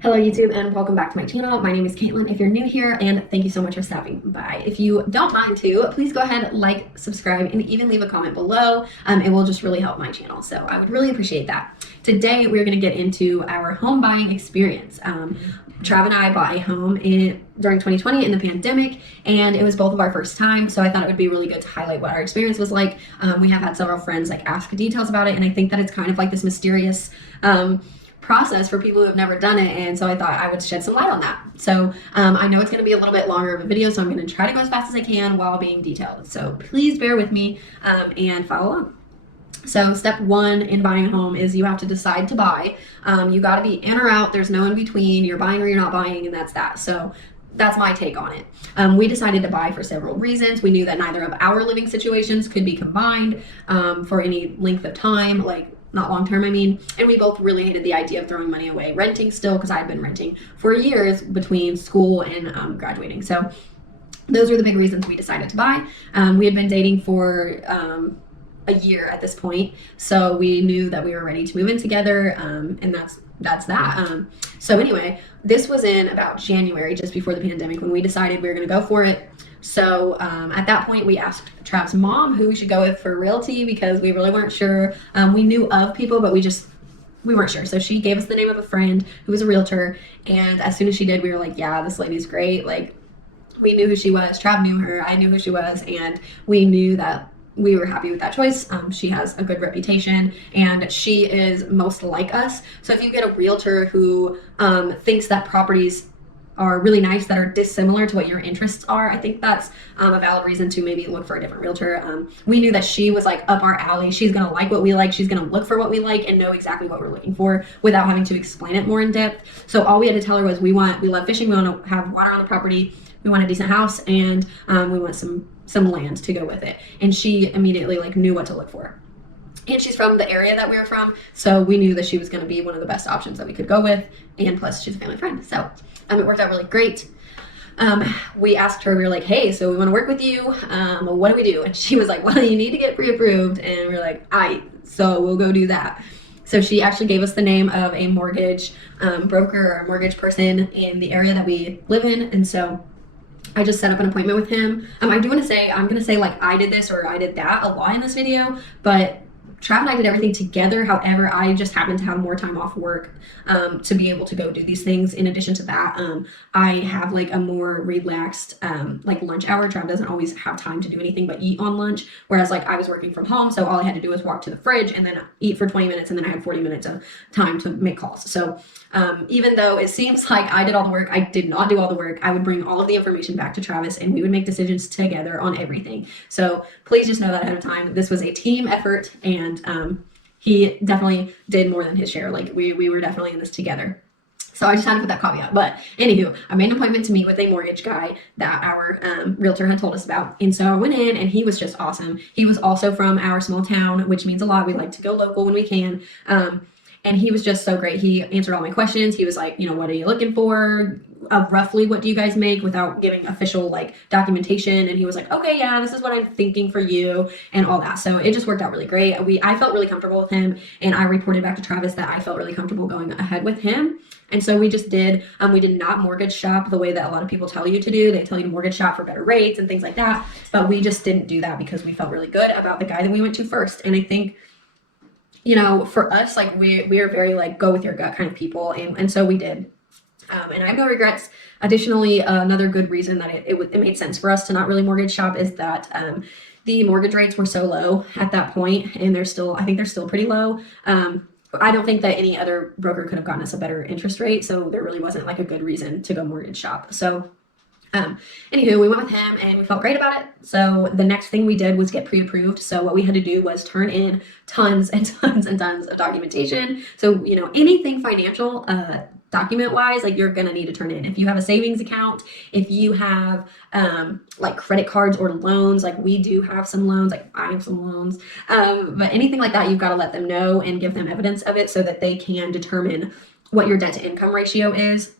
Hello YouTube and welcome back to my channel. My name is Caitlin if you're new here, and thank you so much for stopping by. If you don't mind to, please go ahead, like, subscribe, and even leave a comment below. It will just really help my channel, so I would really appreciate that. Today we're going to get into our home buying experience. Trav and I bought a home during 2020 in the pandemic, and it was both of our first time, so I thought it would be really good to highlight what our experience was like. We have had several friends ask details about it, and I think that it's kind of like this mysterious process for people who have never done it, and so I thought I would shed some light on that. So I know it's going to be a little bit longer of a video, so I'm going to try to go as fast as I can while being detailed. So please bear with me and follow along. So step one in buying a home is you have to decide to buy. You got to be in or out. There's no in between. You're buying or you're not buying, and that's that. So that's my take on it. We decided to buy for several reasons. We knew that neither of our living situations could be combined for any length of time, not long term, and we both really hated the idea of throwing money away renting still, because I had been renting for years between school and graduating. So those are the big reasons we decided to buy. We had been dating for a year at this point, so we knew that we were ready to move in together, and that's that. So anyway, this was in about January, just before the pandemic, when we decided we were going to go for it. So at that point, we asked Trav's mom who we should go with for realty, because we really weren't sure. We knew of people, but we weren't sure. So she gave us the name of a friend who was a realtor, and as soon as she did, we were like, yeah, this lady's great. We knew who she was. Trav knew her. I knew who she was, and we knew that we were happy with that choice. She has a good reputation, and she is most like us. So if you get a realtor who thinks that properties are really nice that are dissimilar to what your interests are, I think that's a valid reason to maybe look for a different realtor. We knew that she was up our alley. She's gonna like what we like. She's gonna look for what we like and know exactly what we're looking for without having to explain it more in depth. So all we had to tell her was we love fishing, we want to have water on the property, we want a decent house, and we want some land to go with it. And she immediately knew what to look for. And she's from the area that we were from, so we knew that she was going to be one of the best options that we could go with, and plus she's a family friend. So it worked out really great. We asked her, we were like, hey, so we want to work with you, what do we do? And she was like, well, you need to get pre-approved. And we were like, so we'll go do that. So she actually gave us the name of a mortgage broker or a mortgage person in the area that we live in, and so I just set up an appointment with him. I'm going to say I did this or I did that a lot in this video, but Trav and I did everything together. However, I just happened to have more time off work to be able to go do these things. In addition to that, I have a more relaxed lunch hour. Trav doesn't always have time to do anything but eat on lunch, whereas I was working from home, so all I had to do was walk to the fridge and then eat for 20 minutes, and then I had 40 minutes of time to make calls. So even though it seems like I did all the work, I did not do all the work. I would bring all of the information back to Travis, and we would make decisions together on everything. So please just know that ahead of time. This was a team effort, and he definitely did more than his share. We were definitely in this together. So I just had to put that caveat. But anywho, I made an appointment to meet with a mortgage guy that our realtor had told us about. And so I went in, and he was just awesome. He was also from our small town, which means a lot. We like to go local when we can. And he was just so great. He answered all my questions. He was like, what are you looking for? Roughly, what do you guys make, without giving official documentation. And he was like, okay, yeah, this is what I'm thinking for you, and all that. So it just worked out really great. I felt really comfortable with him, and I reported back to Travis that I felt really comfortable going ahead with him. And so we just did, we did not mortgage shop the way that a lot of people tell you to do. They tell you to mortgage shop for better rates and things like that. But we just didn't do that because we felt really good about the guy that we went to first. And I think, for us, we are very go with your gut kind of people. And so we did. And I have no regrets. Additionally, another good reason that it made sense for us to not really mortgage shop is that the mortgage rates were so low at that point, and I think they're still pretty low. I don't think that any other broker could have gotten us a better interest rate, so there really wasn't a good reason to go mortgage shop. So anywho, we went with him, and we felt great about it. So the next thing we did was get pre-approved. So what we had to do was turn in tons and tons and tons of documentation. So anything financial document wise, you're gonna need to turn in. If you have a savings account, if you have credit cards or loans, we do have some loans, I have some loans, but anything like that, you've got to let them know and give them evidence of it so that they can determine what your debt to income ratio is.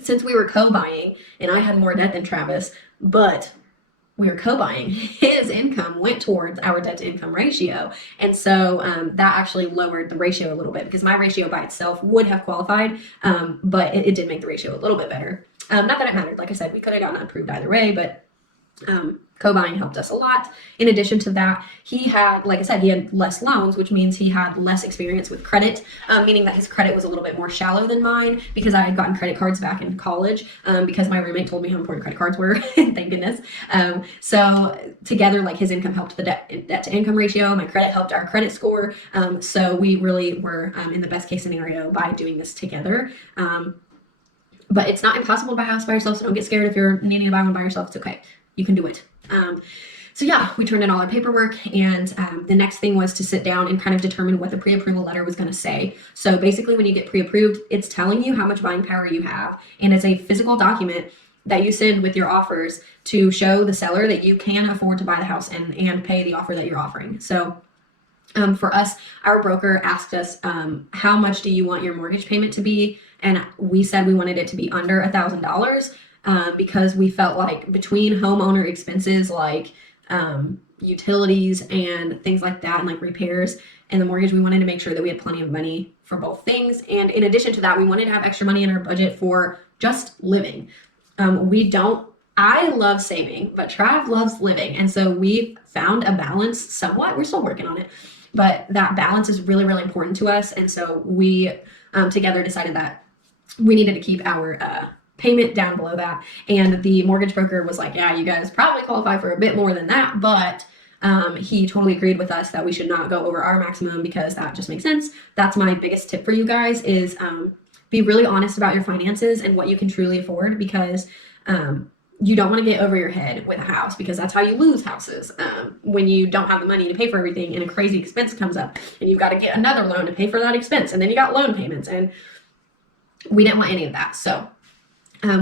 Since we were co-buying, and I had more debt than Travis, but we were co-buying, his income went towards our debt to income ratio. And so that actually lowered the ratio a little bit, because my ratio by itself would have qualified, but it did make the ratio a little bit better. Not that it mattered. Like I said, we could have gotten approved either way, but co-buying helped us a lot. In addition to that, he had, like I said, he had less loans, which means he had less experience with credit, meaning that his credit was a little bit more shallow than mine, because I had gotten credit cards back in college, because my roommate told me how important credit cards were. Thank goodness. So together, like, his income helped the debt to income ratio, my credit helped our credit score. So we really were in the best case scenario by doing this together. But it's not impossible to buy a house by yourself, so don't get scared if you're needing to buy one by yourself. It's okay. You can do it. So yeah, we turned in all our paperwork, and the next thing was to sit down and kind of determine what the pre-approval letter was going to say. So basically, when you get pre-approved, it's telling you how much buying power you have, and it's a physical document that you send with your offers to show the seller that you can afford to buy the house and pay the offer that you're offering. So for us, our broker asked us, how much do you want your mortgage payment to be? And we said we wanted it to be under $1,000. Because we felt like between homeowner expenses like utilities and things like that, and like repairs and the mortgage, we wanted to make sure that we had plenty of money for both things. And in addition to that, we wanted to have extra money in our budget for just living. I love saving, but Trav loves living. And so we found a balance somewhat. We're still working on it, but that balance is really, really important to us. And so we together decided that we needed to keep our payment down below that. And the mortgage broker was like, yeah, you guys probably qualify for a bit more than that, but he totally agreed with us that we should not go over our maximum, because that just makes sense. That's my biggest tip for you guys, is be really honest about your finances and what you can truly afford, because you don't want to get over your head with a house, because that's how you lose houses. When you don't have the money to pay for everything and a crazy expense comes up and you've got to get another loan to pay for that expense, and then you got loan payments, and we didn't want any of that. So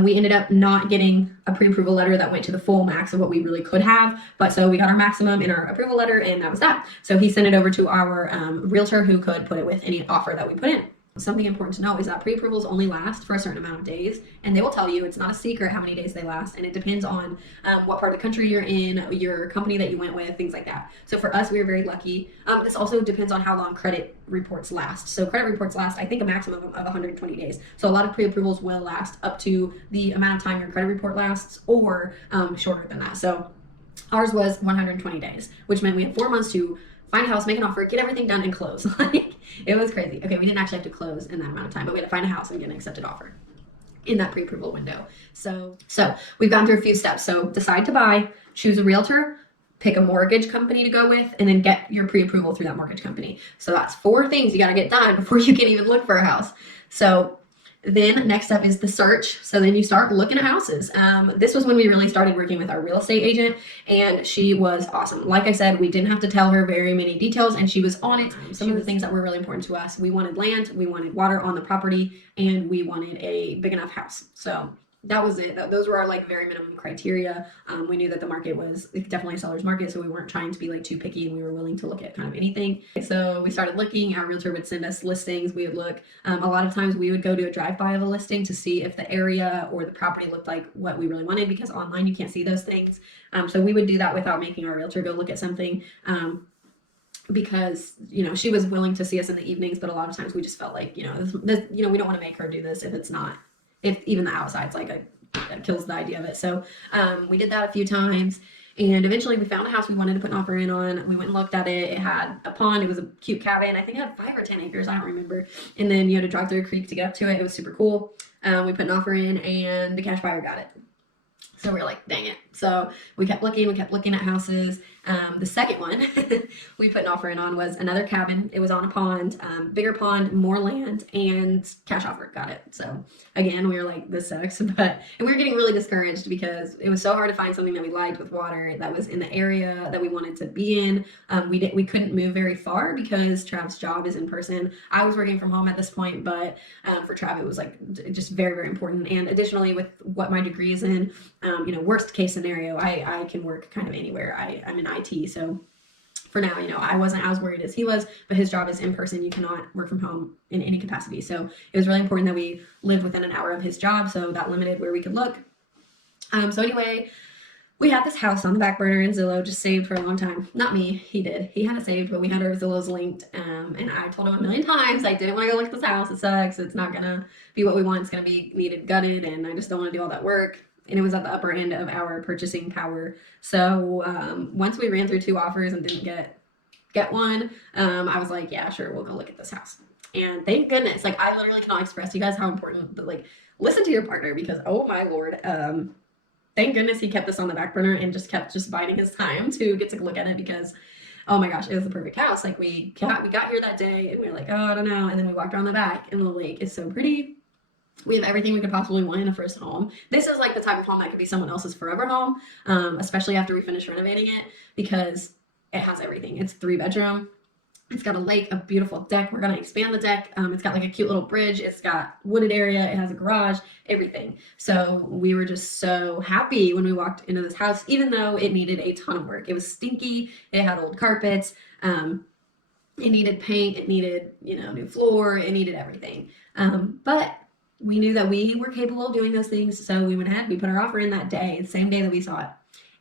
we ended up not getting a pre-approval letter that went to the full max of what we really could have. But so we got our maximum in our approval letter, and that was that. So he sent it over to our realtor, who could put it with any offer that we put in. Something important to know is that pre-approvals only last for a certain amount of days, and they will tell you, it's not a secret how many days they last, and it depends on what part of the country you're in, your company that you went with, things like that. So for us, we were very lucky. This also depends on how long credit reports last. So credit reports last, I think, a maximum of 120 days. So a lot of pre-approvals will last up to the amount of time your credit report lasts, or shorter than that. So ours was 120 days, which meant we had 4 months to find a house, make an offer, get everything done, and close. Like, it was crazy. Okay, we didn't actually have to close in that amount of time, but we had to find a house and get an accepted offer in that pre-approval window. So we've gone through a few steps. So decide to buy, choose a realtor, pick a mortgage company to go with, and then get your pre-approval through that mortgage company. So that's 4 things you got to get done before you can even look for a house. So then next up is the search. So then you start looking at houses. This was when we really started working with our real estate agent, and she was awesome. Like I said, we didn't have to tell her very many details, and she was on it. Some of the things that were really important to us: we wanted land, we wanted water on the property, and we wanted a big enough house. So that was it. Those were our like very minimum criteria. We knew that the market was definitely a seller's market, so we weren't trying to be like too picky, and we were willing to look at kind of anything. So we started looking. Our realtor would send us listings. We would look. A lot of times we would go to a drive-by of a listing to see if the area or the property looked like what we really wanted, because online you can't see those things. So we would do that without making our realtor go look at something. Because, you know, she was willing to see us in the evenings, but a lot of times we just felt like, you know, we don't want to make her do this if it's not, if even the outside's like that kills the idea of it. So we did that a few times, and eventually we found a house we wanted to put an offer in on. We went and looked at it. It had a pond. It was a cute cabin. I think it had 5 or 10 acres. I don't remember. And then you had to drive through a creek to get up to it. It was super cool. We put an offer in, and the cash buyer got it. So we were like, dang it. So we kept looking at houses. The second one we put an offer in on was another cabin. It was on a pond, bigger pond, more land, and cash offer, got it. So again, we were like, this sucks, and we were getting really discouraged because it was so hard to find something that we liked with water that was in the area that we wanted to be in. We couldn't move very far because Trav's job is in person. I was working from home at this point, but for Trav, it was like just very, very important. And additionally, with what my degree is in, worst case scenario, I can work kind of anywhere. I'm in IT, so for now, I wasn't as worried as he was, but his job is in person. You cannot work from home in any capacity. So it was really important that we lived within an hour of his job, so that limited where we could look. So anyway, we had this house on the back burner in Zillow, just saved for a long time. Not me, he did. He had it saved, but we had our Zillows linked. And I told him a million times I didn't want to go look at this house. It sucks. It's not gonna be what we want. It's gonna be needed gutted, and I just don't want to do all that work. And it was at the upper end of our purchasing power. So once we ran through 2 offers and didn't get one, I was like, yeah, sure, we'll go look at this house. And thank goodness, like I literally cannot express to you guys how important, like, listen to your partner, because oh my lord, thank goodness he kept this on the back burner and just kept biding his time to get to look at it, because oh my gosh, it was the perfect house. Like we got here that day and we were like, oh, I don't know. And then we walked around the back and the lake is so pretty. We have everything we could possibly want in a first home. This is like the type of home that could be someone else's forever home, especially after we finish renovating it, because it has everything. It's 3-bedroom. It's got a lake, a beautiful deck. We're going to expand the deck. It's got like a cute little bridge. It's got wooded area. It has a garage, everything. So we were just so happy when we walked into this house, even though it needed a ton of work. It was stinky. It had old carpets. It needed paint. It needed, new floor. It needed everything. But we knew that we were capable of doing those things. So we went ahead, we put our offer in that day, the same day that we saw it,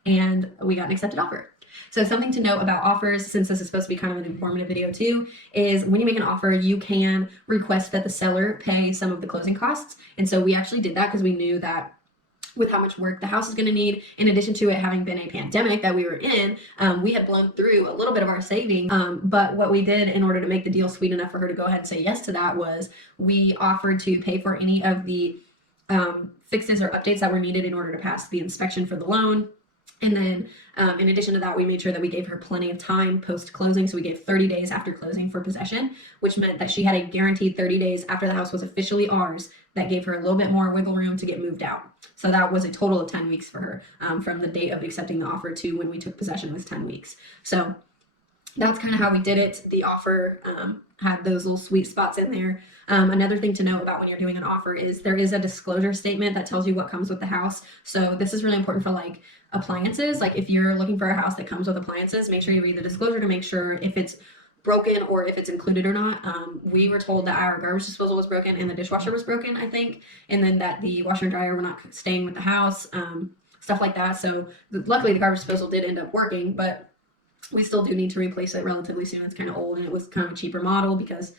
and we got an accepted offer. So something to note about offers, since this is supposed to be kind of an informative video too, is when you make an offer, you can request that the seller pay some of the closing costs. And so we actually did that because we knew that with how much work the house is going to need, in addition to it having been a pandemic that we were in, we had blown through a little bit of our savings. But what we did in order to make the deal sweet enough for her to go ahead and say yes to that was we offered to pay for any of the fixes or updates that were needed in order to pass the inspection for the loan. And then in addition to that, we made sure that we gave her plenty of time post-closing. So we gave 30 days after closing for possession, which meant that she had a guaranteed 30 days after the house was officially ours. That gave her a little bit more wiggle room to get moved out. So that was a total of 10 weeks for her, from the date of accepting the offer to when we took possession was 10 weeks. So that's kind of how we did it. The offer had those little sweet spots in there. Another thing to note about when you're doing an offer is there is a disclosure statement that tells you what comes with the house. So this is really important for like appliances. Like if you're looking for a house that comes with appliances, make sure you read the disclosure to make sure if it's broken or if it's included or not. We were told that our garbage disposal was broken and the dishwasher was broken, I think, and then that the washer and dryer were not staying with the house, stuff like that. So luckily the garbage disposal did end up working, but we still do need to replace it relatively soon. It's kind of old and it was kind of a cheaper model because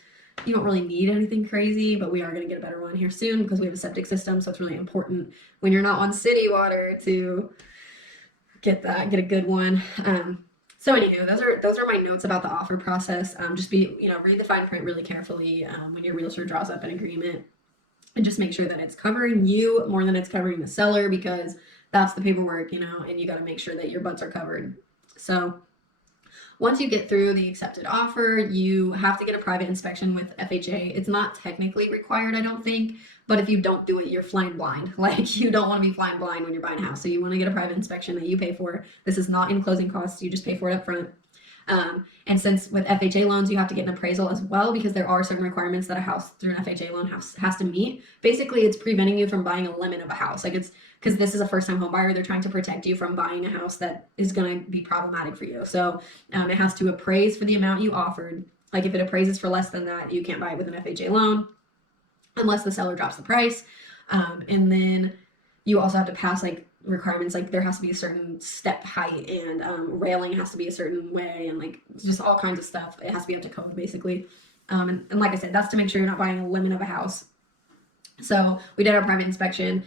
you don't really need anything crazy, but we are going to get a better one here soon because we have a septic system. So it's really important when you're not on city water to get a good one. So anywho, those are my notes about the offer process. Just read the fine print really carefully when your realtor draws up an agreement, and just make sure that it's covering you more than it's covering the seller, because that's the paperwork, and you got to make sure that your butts are covered. So once you get through the accepted offer, you have to get a private inspection with FHA. It's not technically required, I don't think, but if you don't do it, you're flying blind. Like, you don't want to be flying blind when you're buying a house. So you want to get a private inspection that you pay for. This is not in closing costs. You just pay for it up front. And since with FHA loans, you have to get an appraisal as well, because there are certain requirements that a house through an FHA loan has to meet. Basically, it's preventing you from buying a lemon of a house. Like, it's because this is a first-time home buyer. They're trying to protect you from buying a house that is going to be problematic for you. So it has to appraise for the amount you offered. Like, if it appraises for less than that, you can't buy it with an FHA loan unless the seller drops the price. And then you also have to pass like requirements, like there has to be a certain step height, and railing has to be a certain way, and like just all kinds of stuff. It has to be up to code, basically. And like I said, that's to make sure you're not buying a lemon of a house. So we did our private inspection.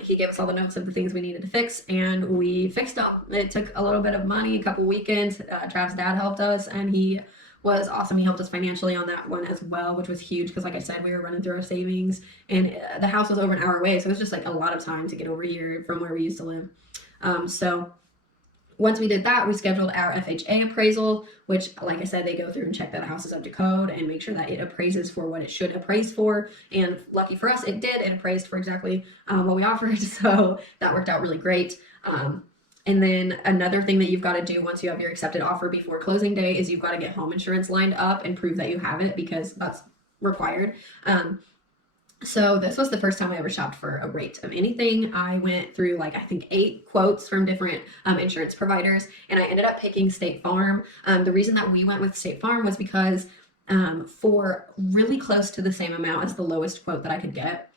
He gave us all the notes of the things we needed to fix, and we fixed them. It took a little bit of money, a couple weekends. Trav's dad helped us, and he was awesome. He helped us financially on that one as well, which was huge because, like I said, we were running through our savings, and the house was over an hour away, so it was just like a lot of time to get over here from where we used to live. So once we did that, we scheduled our FHA appraisal, which, like I said, they go through and check that the house is up to code and make sure that it appraises for what it should appraise for. And lucky for us, it did. It appraised for exactly what we offered, so that worked out really great. And then another thing that you've got to do once you have your accepted offer before closing day is you've got to get home insurance lined up and prove that you have it, because that's required. So this was the first time I ever shopped for a rate of anything. I went through I think 8 quotes from different insurance providers, and I ended up picking State Farm. The reason that we went with State Farm was because for really close to the same amount as the lowest quote that I could get,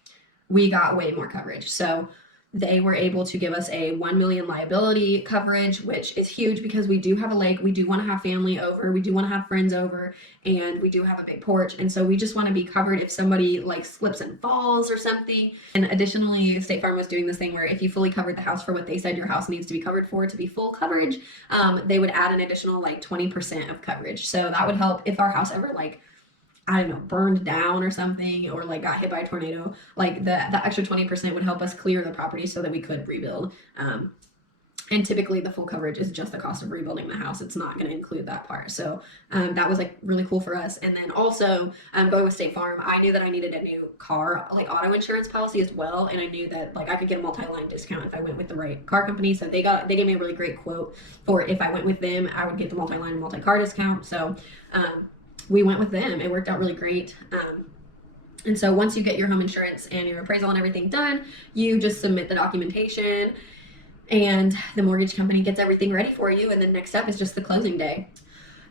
we got way more coverage. So they were able to give us a 1 million liability coverage, which is huge because we do have a lake. We do want to have family over. We do want to have friends over, and we do have a big porch. And so we just want to be covered if somebody like slips and falls or something. And additionally, State Farm was doing this thing where if you fully covered the house for what they said your house needs to be covered for to be full coverage, they would add an additional like 20% of coverage. So that would help if our house ever like, I don't know, burned down or something, or like got hit by a tornado, like the extra 20% would help us clear the property so that we could rebuild. And typically the full coverage is just the cost of rebuilding the house. It's not going to include that part. So that was like really cool for us. And then also going with State Farm, I knew that I needed a new car, like auto insurance policy as well. And I knew that like I could get a multi-line discount if I went with the right car company. So they gave me a really great quote for if I went with them, I would get the multi-line and multi-car discount. So we went with them. It worked out really great. And so once you get your home insurance and your appraisal and everything done, you just submit the documentation and the mortgage company gets everything ready for you. And the next step is just the closing day.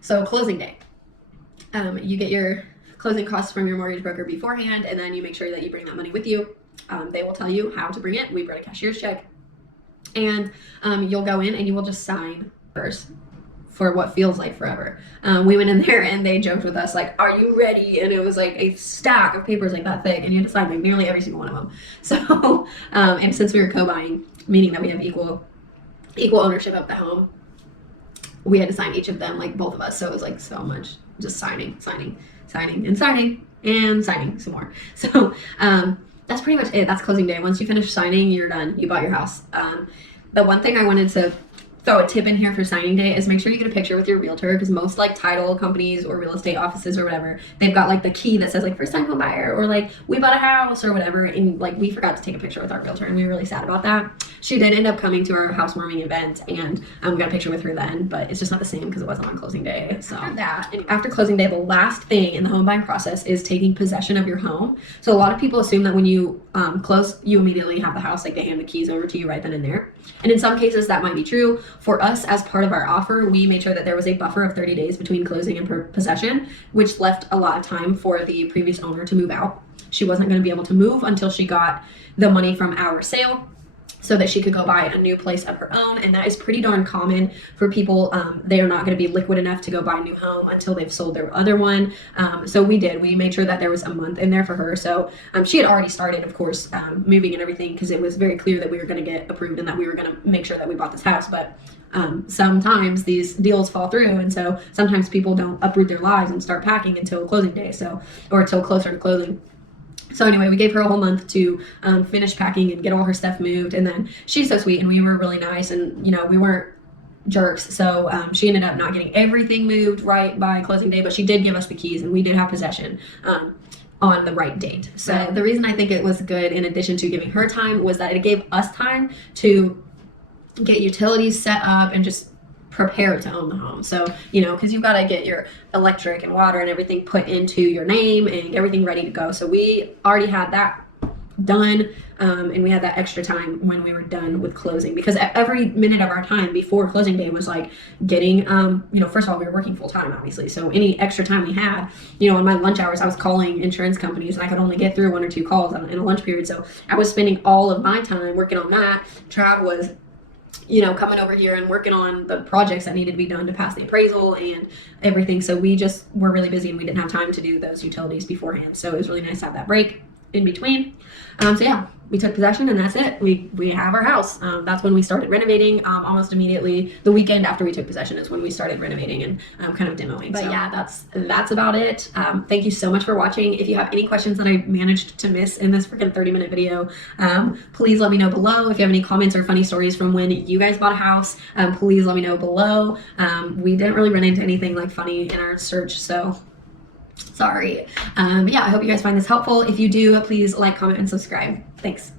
So closing day, you get your closing costs from your mortgage broker beforehand, and then you make sure that you bring that money with you. They will tell you how to bring it. We bring a cashier's check, and you'll go in and you will just sign first for what feels like forever. We went in there and they joked with us like, "Are you ready?" And it was like a stack of papers like that thick, and you had to sign like nearly every single one of them. So, and since we were co-buying, meaning that we have equal ownership of the home, we had to sign each of them, like both of us. So it was like so much just signing and signing some more. So that's pretty much it. That's closing day. Once you finish signing, you're done. You bought your house. The one thing I wanted to throw a tip in here for signing day is make sure you get a picture with your realtor, because most like title companies or real estate offices or whatever, they've got like the key that says like first time home buyer or like we bought a house or whatever. And like we forgot to take a picture with our realtor and we were really sad about that. She did end up coming to our housewarming event and we got a picture with her then, but it's just not the same because it wasn't on closing day. So after closing day, the last thing in the home buying process is taking possession of your home. So a lot of people assume that when you close, you immediately have the house, like they hand the keys over to you right then and there. And in some cases that might be true. For us, as part of our offer, we made sure that there was a buffer of 30 days between closing and possession, which left a lot of time for the previous owner to move out. She wasn't going to be able to move until she got the money from our sale, so that she could go buy a new place of her own. And that is pretty darn common for people. They are not going to be liquid enough to go buy a new home until they've sold their other one. So we made sure that there was a month in there for her. So she had already started, of course, moving and everything, because it was very clear that we were going to get approved and that we were going to make sure that we bought this house. But sometimes these deals fall through, and so sometimes people don't uproot their lives and start packing until closing day, or until closer to closing. So anyway, we gave her a whole month to finish packing and get all her stuff moved. And then she's so sweet and we were really nice, and we weren't jerks. So she ended up not getting everything moved right by closing day, but she did give us the keys and we did have possession on the right date. So the reason I think it was good, in addition to giving her time, was that it gave us time to get utilities set up and just prepare to own the home. So, because you've got to get your electric and water and everything put into your name and everything ready to go. So we already had that done, and we had that extra time when we were done with closing, because every minute of our time before closing day was like getting, first of all, we were working full time, obviously. So any extra time we had, in my lunch hours, I was calling insurance companies and I could only get through 1 or 2 calls in a lunch period. So I was spending all of my time working on that. Trav was coming over here and working on the projects that needed to be done to pass the appraisal and everything. So we just were really busy and we didn't have time to do those utilities beforehand. So it was really nice to have that break in between. So yeah, we took possession and that's it. We have our house. That's when we started renovating. Almost immediately, the weekend after we took possession is when we started renovating and kind of demoing. But yeah, that's about it. Thank you so much for watching. If you have any questions that I managed to miss in this freaking 30-minute video, please let me know below. If you have any comments or funny stories from when you guys bought a house, please let me know below. We didn't really run into anything like funny in our search, so sorry. Yeah, I hope you guys find this helpful. If you do, please like, comment, and subscribe. Thanks.